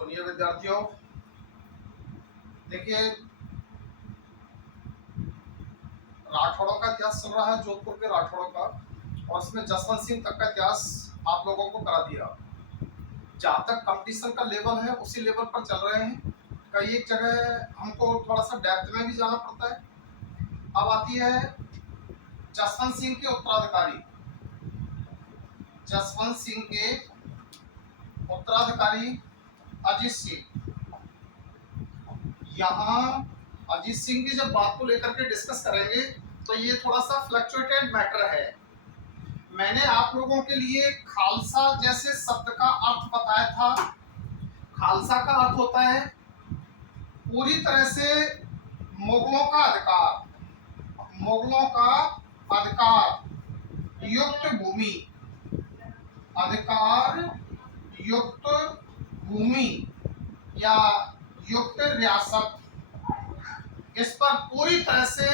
सुनिए विद्यार्थियों, देखिए राठौड़ों का इतिहास चल रहा है, जोधपुर के राठौड़ों का, और इसमें जसवंत सिंह तक का इतिहास आप लोगों को करा दिया। जहाँ तक कंपटीशन का लेवल है उसी लेवल पर चल रहे हैं। कई एक जगह हमको थोड़ा सा डेप्थ में भी जाना पड़ता है। अब आती है जसवंत सिंह के उत्तराधिकारी। जसवंत सिंह के उत्तराधिकारी अजीत सिंह। यहाँ अजीत सिंह की जब बात को लेकर के डिस्कस करेंगे तो ये थोड़ा सा फ्लक्चुएटेड मैटर है। मैंने आप लोगों के लिए खालसा जैसे शब्द का अर्थ बताया था। खालसा का अर्थ होता है पूरी तरह से मुगलों का अधिकार, मुगलों का अधिकार युक्त भूमि, अधिकार युक्त भूमि या युक्त रियासत, इस पर पूरी तरह से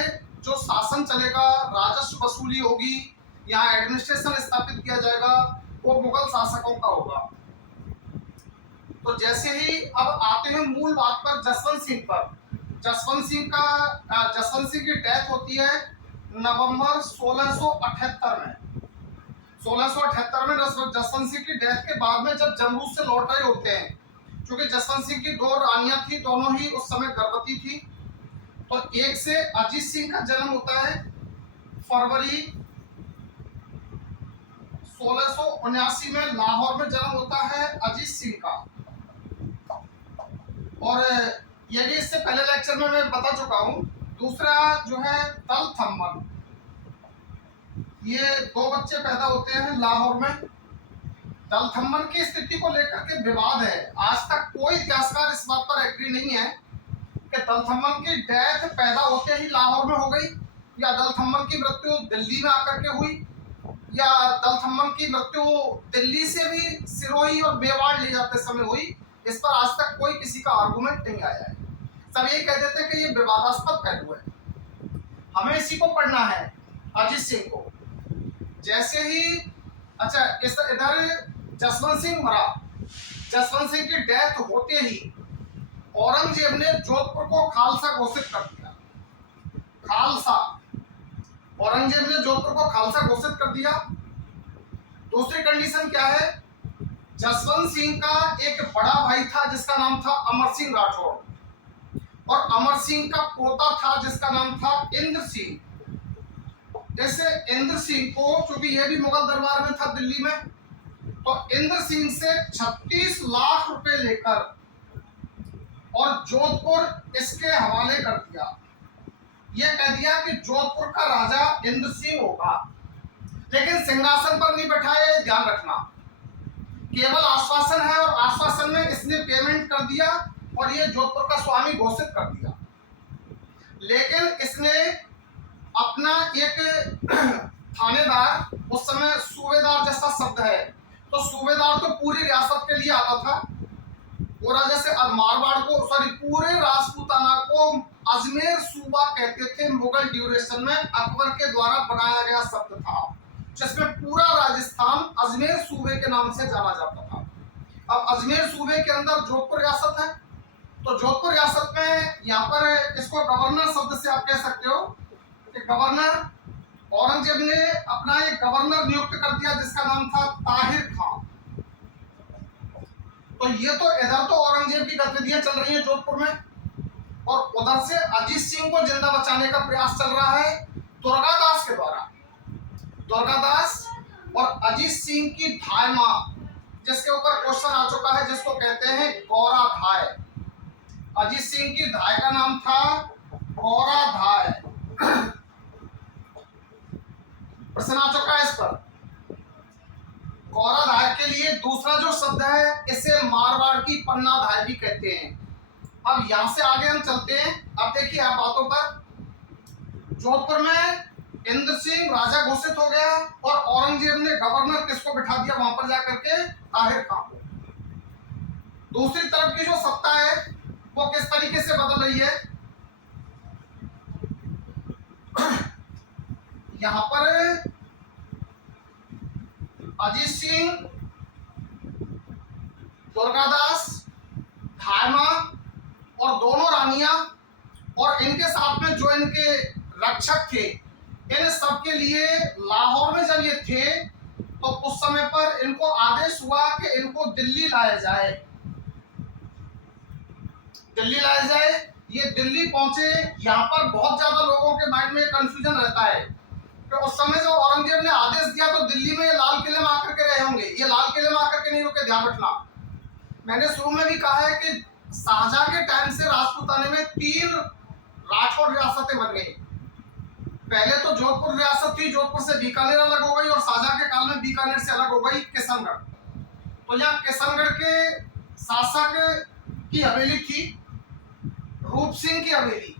जो शासन चलेगा, राजस्व वसूली होगी, यहाँ एडमिनिस्ट्रेशन स्थापित किया जाएगा, वो मुगल शासकों का होगा। तो जैसे ही अब आते हैं मूल बात पर, जसवंत सिंह पर। जसवंत सिंह की डेथ होती है नवंबर 1678 में। 1678 में जसवंत सिंह की डेथ के बाद में जब जमरूद से लौट रहे होते हैं, क्योंकि जसवंत सिंह की दो रानियां थी, दोनों ही उस समय गर्भवती थी। तो एक से अजीत सिंह का जन्म होता है फरवरी 1679 में, लाहौर में जन्म होता है अजीत सिंह का। और ये भी इससे पहले लेक्चर में मैं बता चुका हूं। दूसरा जो है दल थम्मन, ये दो बच्चे पैदा होते हैं लाहौर में। दल थम्मन की स्थिति को लेकर के विवाद है। आज तक कोई इतिहासकार इस बात पर एग्री नहीं है कि दल थम्मन की डेथ पैदा होते ही लाहौर में हो गई, या दल थम्मन की मृत्यु दिल्ली में आकर के हुई, या दल थम्मन की मृत्यु दिल्ली से भी सिरोही और मेवाड़ ले जाते समय हुई। इस पर आज तक कोई किसी का आर्गुमेंट नहीं आया है। सब ये कह देते हैं कि ये विवादास्पद पहलू है, हमें इसी को पढ़ना है, अजीत सिंह को। जैसे ही अच्छा इधर जसवंत सिंह मरा, जसवंत सिंह की डेथ होते ही औरंगजेब ने जोधपुर को खालसा घोषित कर दिया। खालसा, औरंगजेब ने जोधपुर को खालसा घोषित कर दिया। दूसरी कंडीशन क्या है, जसवंत सिंह का एक बड़ा भाई था जिसका नाम था अमर सिंह राठौड़, और अमर सिंह का पोता था जिसका नाम था इंद्र सिंह। जैसे इंद्र सिंह को, क्योंकि यह भी मुगल दरबार में था दिल्ली में, तो इंद्र सिंह से 36 लाख रुपए लेकर और जोधपुर इसके हवाले कर दिया। यह कह दिया कि जोधपुर का राजा इंद्र सिंह होगा, लेकिन सिंहासन पर नहीं बैठाए, ध्यान रखना। केवल आश्वासन है, और आश्वासन में इसने पेमेंट कर दिया और ये जोधपुर का स्वामी घोषित कर दिया। लेकिन इसने अपना एक थानेदार, उस समय सूबेदार जैसा शब्द है, तो सूबेदार तो पूरी रियासत के लिए आता था। पूरा जैसे मारवाड़ को, सॉरी पूरे राजपूताना को अजमेर सूबा कहते थे मुगल ड्यूरेशन में। अकबर के द्वारा बनाया गया शब्द था, जिसमें पूरा राजस्थान अजमेर सूबे के नाम से जाना जाता था। अब अजमेर सूबे के अंदर जोधपुर रियासत है, तो जोधपुर रियासत में यहाँ पर इसको गवर्नर शब्द से आप कह सकते हो कि गवर्नर, औरंगजेब ने अपना एक गवर्नर नियुक्त कर दिया जिसका नाम था ताहिर खान। तो ये तो इधर तो औरंगजेब की गतिविधियां चल रही हैं जोधपुर में, और उधर से अजीत सिंह को जिंदा बचाने का प्रयास चल रहा है दुर्गादास के द्वारा। दुर्गादास और अजीत सिंह की धाय मां, जिसके ऊपर क्वेश्चन आ चुका है, जिसको कहते हैं गौरा धाय। अजीत सिंह की धाय का नाम था गौरा धाय। प्रश्न आ चुका है इस पर। गौरा धाय के लिए दूसरा जो शब्द है, इसे मारवाड़ की पन्ना धाय भी कहते हैं। अब यहां से आगे हम चलते हैं। अब देखिए आप बातों पर, जोधपुर में इंद्र सिंह राजा घोषित हो गया, और औरंगजेब ने गवर्नर किसको बिठा दिया वहां पर जाकर के, ताहिर खान को। दूसरी तरफ की जो सत्ता है वो किस तरीके से बदल रही है, यहां पर अजीत सिंह, दुर्गादास इनके रक्षक थे, इन सबके लिए लाहौर में जब ये थे तो उस समय पर इनको आदेश हुआ कि इनको दिल्ली लाया जाए। दिल्ली लाया जाए, ये दिल्ली पहुंचे। यहाँ पर बहुत ज्यादा लोगों के माइंड में कंफ्यूजन रहता है कि उस समय जो औरंगजेब ने आदेश दिया तो दिल्ली में लाल किले में आकर के रहे होंगे। ये लाल किले में आकर के नहीं रुके, ध्यान रखना। मैंने शुरू में भी कहा है कि शाहजहां के टाइम से राजपूताने में 3 राठौड़ रियासतें बन गई। पहले तो जोधपुर रियासत थी, जोधपुर से बीकानेर अलग हो गई, और शाहजहां के काल में बीकानेर से अलग हो गई किशनगढ़। तो यहाँ किशनगढ़ के शासक की हवेली थी रूप सिंह की हवेली।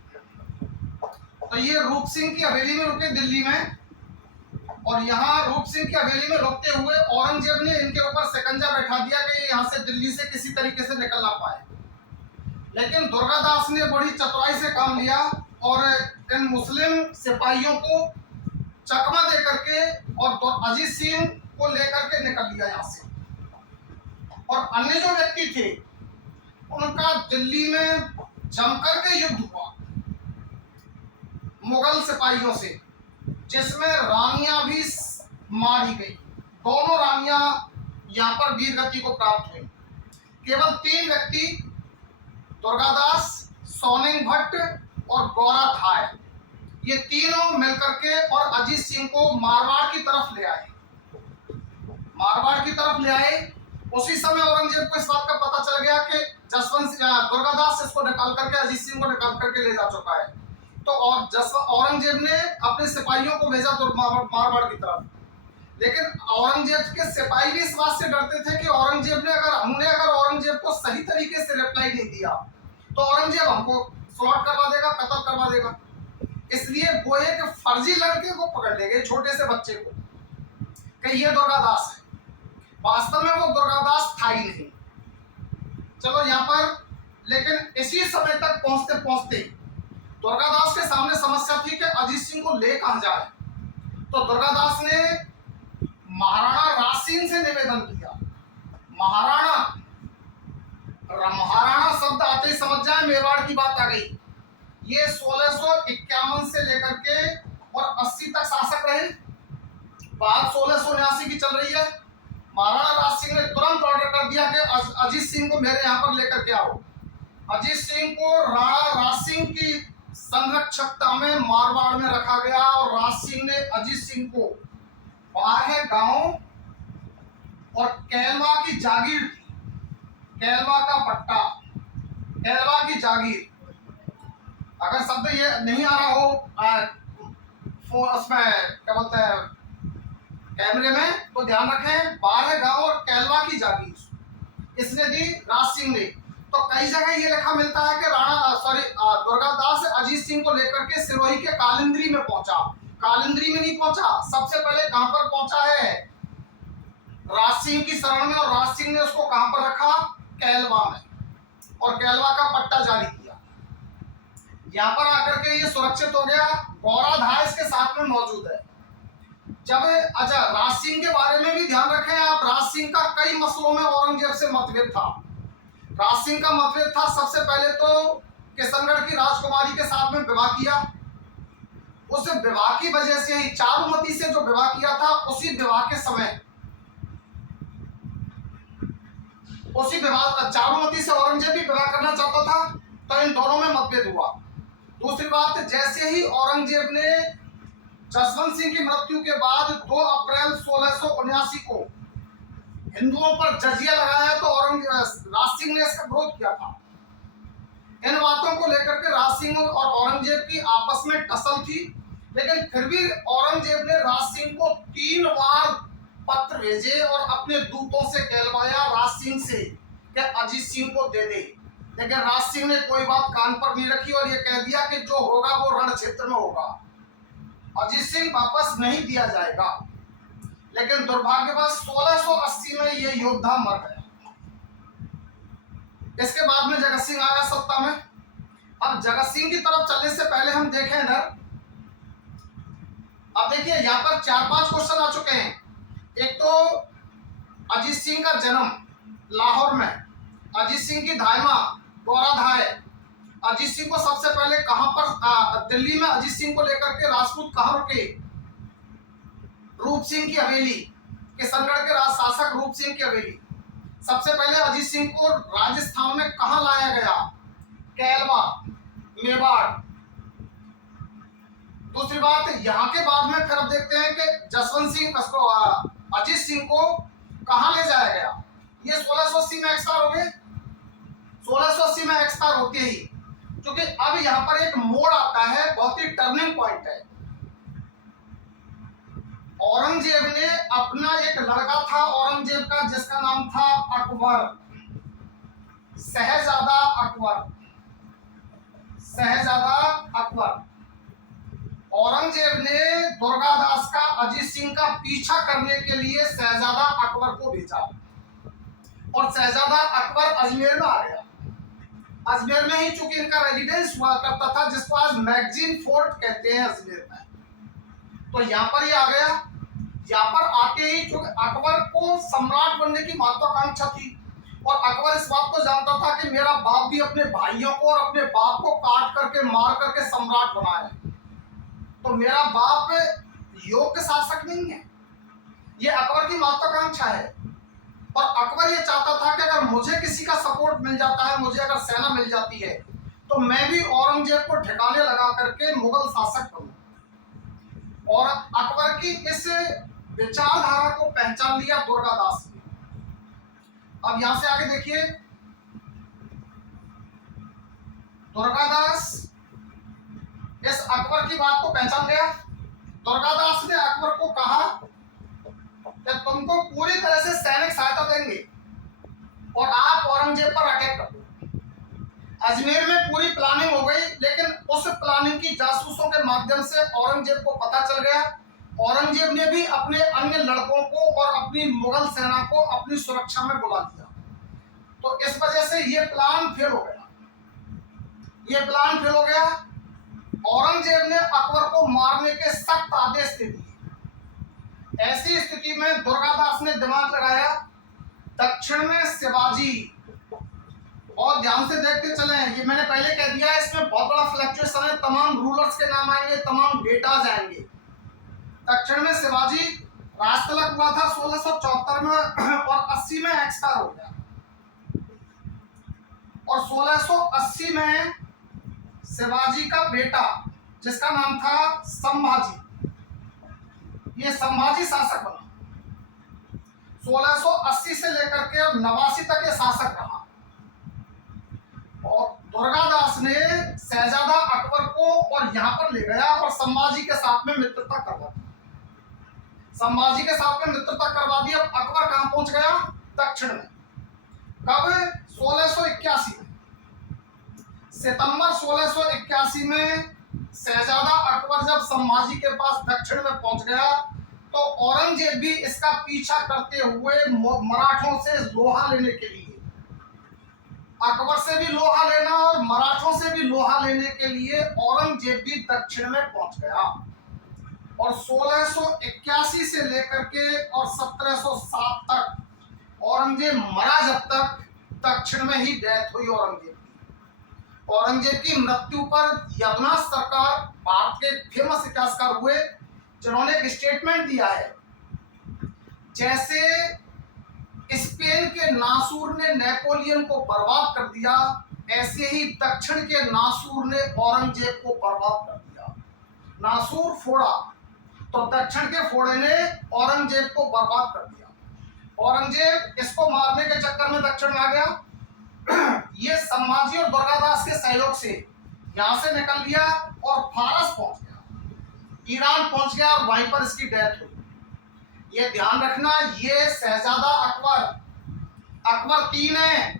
तो ये रूप सिंह की हवेली में रुके दिल्ली में, और यहाँ रूप सिंह की हवेली में रुकते हुए औरंगजेब ने इनके ऊपर शिकंजा बैठा दिया कि ये यहाँ से दिल्ली से किसी तरीके से निकल ना पाए। लेकिन दुर्गादास ने बड़ी चतुराई से काम लिया और इन मुस्लिम सिपाहियों को चकमा दे करके और अजीत सिंह को लेकर के निकल लिया यहाँ से। और अन्य जो व्यक्ति थे उनका दिल्ली में जमकर के युद्ध हुआ मुगल सिपाहियों से, जिसमें रानियां भी मारी गई। दोनों रानियां यहाँ पर वीर गति को प्राप्त हुई। केवल 3 व्यक्ति, दुर्गादास, सोनिंग भट्ट और गौरा धाय, ये तीनों मिलकर के और अजीत सिंह को मारवाड़ की तरफ ले आए। मारवाड़ की तरफ ले आए। उसी समय औरंगजेब को इस बात का पता चल गया कि दुर्गादास इसको निकाल करके अजीत सिंह को निकाल करके ले जा चुका है। तो औरंगजेब ने अपने सिपाहियों को भेजा मारवाड़ की तरफ। लेकिन औरंगजेब के सिपाही भी इस बात से डरते थे कि औरंगजेब ने अगर औरंगजेब को सही तरीके से रिप्लाई नहीं दिया तो औरंगजेब हमको फ्लॉट करवा देगा, कत्ल करवा देगा। इसलिए वो एक फर्जी लड़के को पकड़ ले गए, छोटे से बच्चे को, कि ये दुर्गादास है। वास्तव में वो दुर्गादास था ही नहीं। चलो यहाँ पर, लेकिन इसी समय तक पहुंचते पहुंचते दुर्गादास के सामने समस्या थी कि अजीत सिंह को ले कहां जाए। तो दुर्गादास ने महाराणा रासिंग से निवेदन किया। महाराणा शब्द आते ही समझ जाए मेवाड़ की बात आ गई। ये 1651 से लेकर के और 80 तक शासक रहे। बात 1679 की चल रही है। महाराणा राज सिंह ने तुरंत ऑर्डर कर दिया कि अजीत सिंह को मेरे यहाँ पर लेकर के आओ। अजीत सिंह को राणा राज सिंह की संरक्षकता में मारवाड़ में रखा गया और राज सिंह ने अजीत सिंह को बारह गांव और कैलवा की जागीर थी, कैलवा का पट्टा, कैलवा की जागीर। अगर शब्द ये नहीं आ रहा हो उसमें क्या बोलते हैं कैमरे में, तो ध्यान रखें 12 गांव और कैलवा की जागीर इसने दी राज सिंह ने। तो कई जगह ये लिखा मिलता है कि दुर्गादास अजीत सिंह को लेकर के सिरोही के कालिंद्री में पहुंचा। कालिंद्री में नहीं पहुंचा, सबसे पहले कहां पर पहुंचा है? राज सिंह की शरण में। और राज सिंह ने उसको कहां पर रखा? कैलवा में, और कैलवा का पट्टा जारी किया। यहां पर आकर के ये सुरक्षित हो गया। गौरा धाय इसके साथ में मौजूद है। जब अच्छा, राज सिंह के बारे में भी ध्यान रखें आप। राज सिंह का कई मसलों में औरंगजेब से मतभेद था। राज सिंह का मतभेद था, सबसे पहले तो किशनगढ़ की राजकुमारी के साथ में विवाह किया। उस विवाह की वजह से ही चारुमती से जो विवाह किया था, उसी विवाह के समय चारुमती से औरंगजेब भी विवाह करना चाहता था, तो इन दोनों में मतभेद हुआ। दूसरी बात, जैसे ही औरंगजेब ने जसवंत सिंह की मृत्यु के बाद 2 अप्रैल 1679 को हिंदुओं पर जजिया लगाया, तो राज सिंह ने इसका विरोध किया था। इन बातों को लेकर के राज सिंह और औरंगजेब की आपस में टसल थी। लेकिन फिर भी औरंगजेब ने राज सिंह को 3 बार पत्र भेजे और अपने दूतों से कहलवाया राज सिंह से कि अजीत सिंह को दे दे। लेकिन राज सिंह ने कोई बात कान पर नहीं रखी और ये कह दिया कि जो होगा वो रण क्षेत्र में होगा, अजीत सिंह वापस नहीं दिया जाएगा। लेकिन दुर्भाग्यवश 1680 में ये योद्धा मर गया। इसके बाद में जगत सिंह आया सत्ता में। अब जगत सिंह की तरफ चलने से पहले हम देखें इधर। अब देखिए यहाँ पर 4-5 क्वेश्चन आ चुके हैं। एक तो अजीत सिंह का जन्म लाहौर में, अजीत सिंह की धायमा गौरा धाय, अजीत सिंह को सबसे पहले कहां पर दिल्ली में अजीत सिंह को लेकर के राजपूत कहां रुके? रूप सिंह की हवेली, किशनगढ़ के राज शासक रूप सिंह की हवेली। सबसे पहले अजीत सिंह को राजस्थान में कहां लाया गया? कैलवा, मेवाड़। दूसरी बात, यहाँ के बाद में फिर अब देखते हैं कि जसवंत सिंह उसको अजीत सिंह को कहां ले जाया गया? ये 1680 में एक्सपायर हो गए। 1680 में एक्सपायर होते ही, क्योंकि अब यहाँ पर एक मोड़ आता है, बहुत ही टर्निंग पॉइंट है। औरंगजेब ने अपना एक लड़का था औरंगजेब का, जिसका नाम था अकबर, शहजादा अकबर, शहजादा अकबर। औरंगजेब ने दुर्गादास का अजीत सिंह का पीछा करने के लिए शहजादा अकबर को भेजा और शहजादा अकबर अजमेर में आ गया। अजमेर में ही चूंकि इनका रेजिडेंस हुआ करता था, जिसको आज मैगजीन फोर्ट कहते हैं अजमेर में, तो यहाँ पर ही आ गया। यहाँ पर आते ही चूंकि अकबर को सम्राट बनने की महत्वाकांक्षा थी और अकबर इस बात को जानता था कि मेरा बाप भी अपने भाइयों को और अपने बाप को काट करके मार करके सम्राट बना है, तो मेरा बाप योग्य शासक नहीं है। ये अकबर की महत्वाकांक्षा है और अकबर ये चाहता था कि अगर मुझे किसी का सपोर्ट मिल जाता है, मुझे अगर सेना मिल जाती है, तो मैं भी औरंगजेब को ठिकाने लगा करके मुगल शासक बनूं। और अकबर की इस विचारधारा को पहचान लिया दुर्गादास ने। अब यहां से आगे देखिए, दुर्गादास इस अकबर की बात को पहचान गया। दुर्गादास ने अकबर को कहा कि तुमको पूरी तरह से सैनिक सहायता देंगे और आप औरंगजेब पर अटैक करो। अजमेर में पूरी प्लानिंग हो गई, लेकिन उस प्लानिंग की जासूसों के माध्यम से औरंगजेब को पता चल गया। औरंगजेब ने भी अपने अन्य लड़कों को और अपनी मुगल सेना को अपनी सुरक्षा में बुला लिया, तो इस वजह से ये प्लान फेल हो गया। ये प्लान फेल हो गया। औरंगजेब ने अकबर को मारने के सख्त आदेश दे दिए। ऐसी स्थिति में दुर्गादास ने दिमाग लगाया, दक्षिण में शिवाजी, और ध्यान से देखते चले, ये मैंने पहले कह दिया है, इसमें बहुत बड़ा फ्लक्चुएशन है, तमाम रूलर्स के नाम आएंगे, तमाम डेटाज आएंगे। दक्षिण में शिवाजी, राजतलक हुआ था 1674 में और 80 में एक्सपायर हो गया, और 1680 में शिवाजी का बेटा जिसका नाम था संभाजी, ये संभाजी शासक बना। 1680 से लेकर के अब 89 तक ये शासक रहा और दुर्गादास ने शहजादा अकबर को और यहाँ पर ले गया और संभाजी के साथ में मित्रता करवा दी। संभाजी के साथ में मित्रता करवा दी। अब अकबर कहां पहुंच गया? दक्षिण में। कब? 1681 में। सितंबर 1681 में शहजादा अकबर जब संभाजी के पास दक्षिण में पहुंच गया, तो औरंगजेब भी इसका पीछा करते हुए मराठों से लोहा लेने के लिए, अकबर से भी लोहा लेना और मराठों से भी लोहा लेने के लिए औरंगजेब भी दक्षिण में पहुंच गया। और 1681 से लेकर के और 1707 तक औरंगजेब मरा, जब तक दक्षिण में ही डेथ हुई औरंगजेब की। औरंगजेब की मृत्यु पर यदुनाथ सरकार, भारत के फेमस इतिहासकार हुए, जिन्होंने एक स्टेटमेंट दिया है, जैसे स्पेन के नासूर ने नेपोलियन को बर्बाद कर दिया, ऐसे ही दक्षिण के नासूर ने औरंगजेब को बर्बाद कर दिया। नासूर फोड़ा, तो दक्षिण के फोड़े ने औरंगजेब को बर्बाद कर दिया। औरंगजेब इसको मारने के चक्कर में दक्षिण में आ गया। ये संभाजी और दुर्गादास के सहयोग से यहां से निकल लिया और फारस पहुंच गया, ईरान पहुंच गया और वहीं पर इसकी डेथ हुई। ये ध्यान रखना, ये शहजादा अकबर, अकबर 3 है।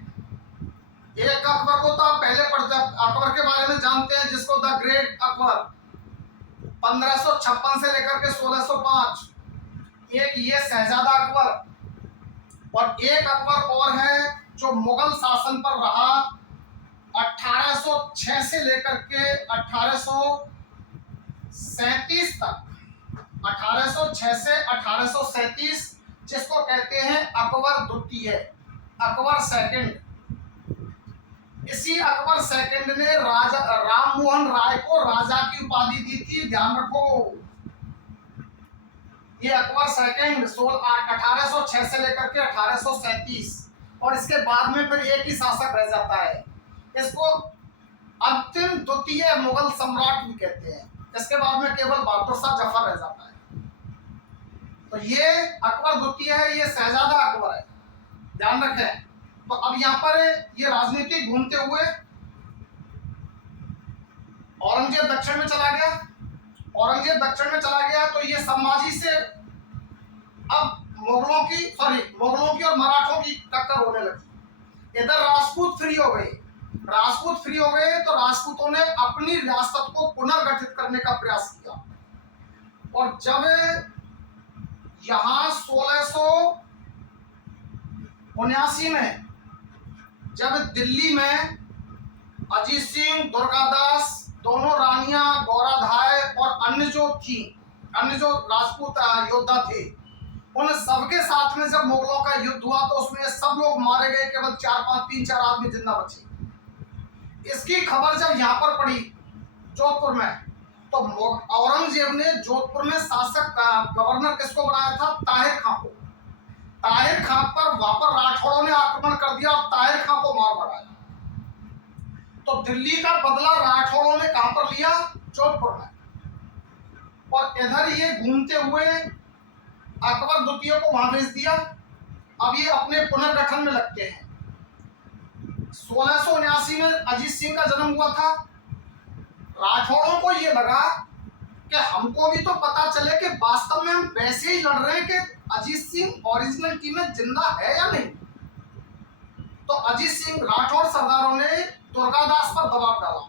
एक अकबर को तो आप पहले अकबर के बारे में जानते हैं, जिसको द ग्रेट अकबर 1556 से लेकर के 1605। एक ये शहजादा अकबर और एक अकबर और है जो मुगल शासन पर रहा 1806 से लेकर के 1837 तक। 1806 से 1837, जिसको कहते हैं अकबर द्वितीय, अकबर सेकंड। इसी अकबर अकबर सेकंड ने राजा राम मोहन राय को राजा की उपाधि दी थी, ध्यान रखो। ये अकबर सेकंड 1806 से लेकर के 1837, और इसके बाद में फिर एक ही शासक रह जाता है। इसको अंतिम द्वितीय मुगल सम्राट भी कहते हैं। इसके बाद में केवल बहादुर शाह जफर रह जाता है। तो ये अकबर द्वितीय है, ये शहजादा अकबर है, ध्यान रखें। तो अब यहाँ पर ये राजनीति घूमते हुए औरंगजेब दक्षिण में चला गया। औरंगजेब दक्षिण में चला गया तो ये संभाजी से अब मुगलों की और मराठों की टक्कर होने लगी। इधर राजपूत फ्री हो गए। राजपूत फ्री हो गए तो राजपूतों ने अपनी रियासत को पुनर्गठित करने का प्रयास किया। और जब यहां 1679 में जब दिल्ली में अजीत सिंह, दुर्गादास, दोनों रानियां, गौराधाय और अन्य जो राजपूत योद्धा थे, उन सबके साथ में जब मुगलों का युद्ध हुआ तो उसमें सब लोग मारे गए, केवल 3-4 आदमी जिंदा बचे। इसकी खबर जब यहाँ पर पड़ी जोधपुर में, तो औरंगजेब ने जोधपुर में शासक गवर्नर किसको बनाया था? ताहिर खां को। ताहिर खां पर वहां पर राठौड़ों ने आक्रमण कर दिया और ताहिर खां को मार भगाया। तो दिल्ली का बदला राठौड़ों ने कहां पर लिया? जोधपुर में। और इधर ये घूमते हुए अकबर द्वितीय को वहां भेज दिया। अब ये अपने पुनर्गठन में लगते हैं। 1679 में अजीत सिंह का जन्म हुआ था। राठौड़ों को ये लगा कि हमको भी तो पता चले कि वास्तव में हम वैसे ही लड़ रहे हैं कि अजीत सिंह ओरिजिनल टीम में जिंदा है या नहीं। तो अजीत सिंह राठौड़ सरदारों ने दुर्गादास पर दबाव डाला,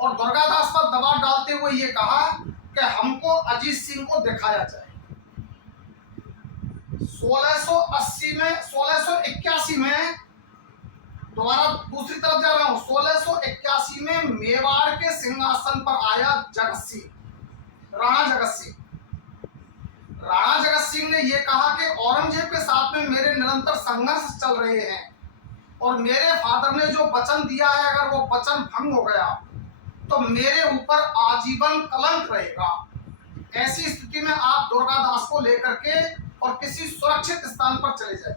और दुर्गादास पर दबाव डालते हुए ये कहा कि हमको अजीत सिंह को दिखाया जाए। 1681 में दोबारा दूसरी तरफ जा रहा हूं। 1681 में मेवाड़ के सिंहासन पर आया जगत सिंह, राणा जगत सिंह। राणा जगत सिंह ने यह कहा कि औरंगजेब के साथ में मेरे निरंतर संघर्ष चल रहे हैं, और मेरे फादर ने जो वचन दिया है, अगर वो वचन भंग हो गया तो मेरे ऊपर आजीवन कलंक रहेगा। ऐसी स्थिति में आप दुर्गादास को लेकर के और किसी सुरक्षित स्थान पर चले जाइए।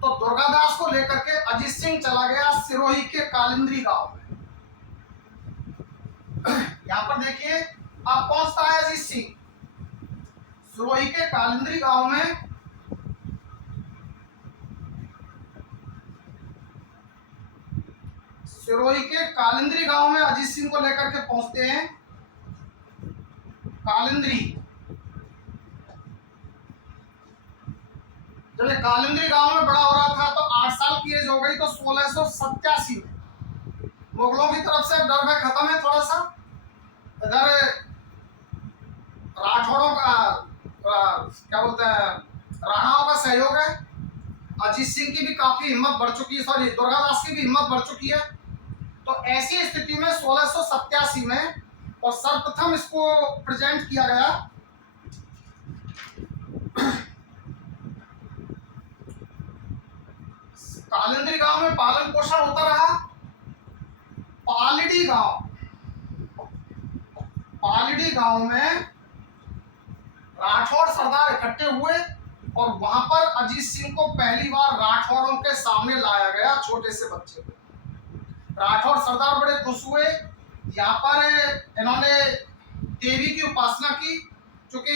तो दुर्गादास को लेकर के अजीत सिंह चला गया सिरोही के कालिंद्री गांव में। यहां पर देखिए अब पहुंचता है अजीत सिंह सिरोही के कालिंद्री गांव में। सिरोही के कालिंद्री गांव में अजीत सिंह को लेकर के पहुंचते हैं। कालिंद्री, जब कालिंद्री गांव में बड़ा हो रहा था तो 8 साल की एज हो गई। तो 1687 में मुगलों की तरफ से डर भय खत्म है थोड़ा सा। इधर राठौड़ों का क्या बोलते हैं, राणाओं का सहयोग है। अजीत सिंह की भी काफी हिम्मत बढ़ चुकी है, सॉरी दुर्गादास की भी हिम्मत बढ़ चुकी है। तो ऐसी स्थिति में 1687 में और सर्वप्रथम इसको प्रेजेंट किया गया कालिंद्री गांव में पालन पोषण होता रहा। पालड़ी गांव में राठौड़ सरदार इकट्ठे हुए और वहां पर अजीत सिंह को पहली बार राठौड़ों के सामने लाया गया, छोटे से बच्चे को। राठौड़ सरदार बड़े खुश हुए। यहाँ पर इन्होंने देवी की उपासना की, क्योंकि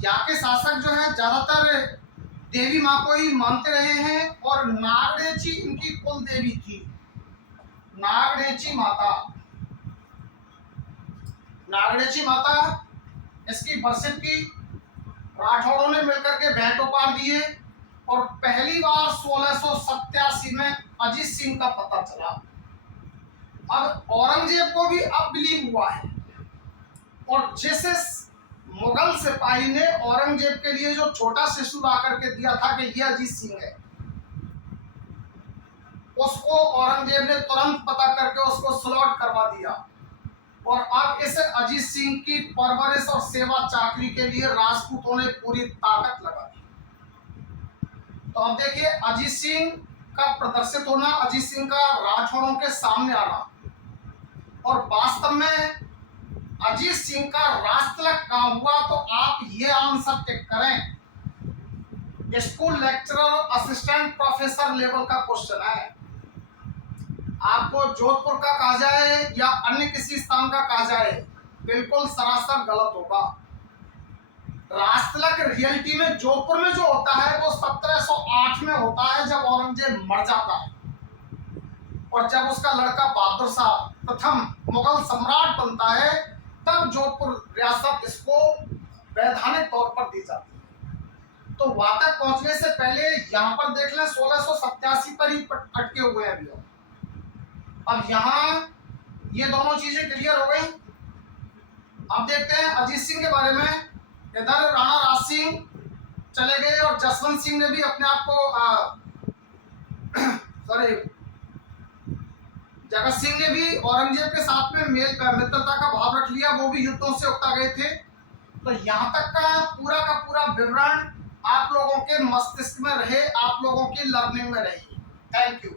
यहाँ के शासक जो है ज्यादातर देवी माँ को ही मानते रहे हैं, और नागडेची इनकी कुल देवी थी। नागडेची माता इसकी बरसित की राठौड़ों ने मिलकर के भेंट उपहार दिए। और पहली बार 1687 में अजीत सिंह का पता चला। अब औरंगजेब को भी अब बिलीव हुआ है, और जिस मुगल सिपाही ने औरंगजेब के लिए जो छोटा शिशु ला करके दिया था कि ये अजीत सिंह है, उसको औरंगजेब ने तुरंत पता करके उसको स्लॉट करवा दिया। और अब इस अजीत सिंह की परवरिश और सेवा चाकरी के लिए राजपूतों ने पूरी ताकत लगा दी। तो अब देखिए अजीत सिंह का प्रदर्शित होना, अजीत सिंह का राठौरों के सामने आना, और वास्तव में अजीत सिंह का राजतिलक कहाँ हुआ, तो आप ये आंसर टिक करें। School lecturer, assistant professor level का क्वेश्चन है। आपको जोधपुर का कहा जाए या अन्य किसी स्थान का कहा जाए, बिल्कुल सरासर गलत होगा। राजतिलक रियलिटी में जोधपुर में जो होता है वो 1708 में होता है, जब औरंगजेब मर जाता है और जब उसका लड़का बहादुर शाह प्रथम मुगल सम्राट बनता है, तब जोधपुर रियासत इसको वैधानिक तौर पर दी जाती है। तो वहां तक पहुंचने से पहले यहाँ पर देख लें 1687 पर ही अटके हुए हैं अभी। अब यहाँ ये दोनों चीजें क्लियर हो गई। अब देखते हैं अजीत सिंह के बारे में। इधर राणा राज सिंह चले गए और जसवंत सिंह ने भी अपने आप को जगत सिंह ने भी औरंगजेब के साथ में मित्रता का भाव रख लिया, वो भी युद्धों से उकता गए थे। तो यहाँ तक का पूरा विवरण आप लोगों के मस्तिष्क में रहे, आप लोगों की लर्निंग में रही। Thank you.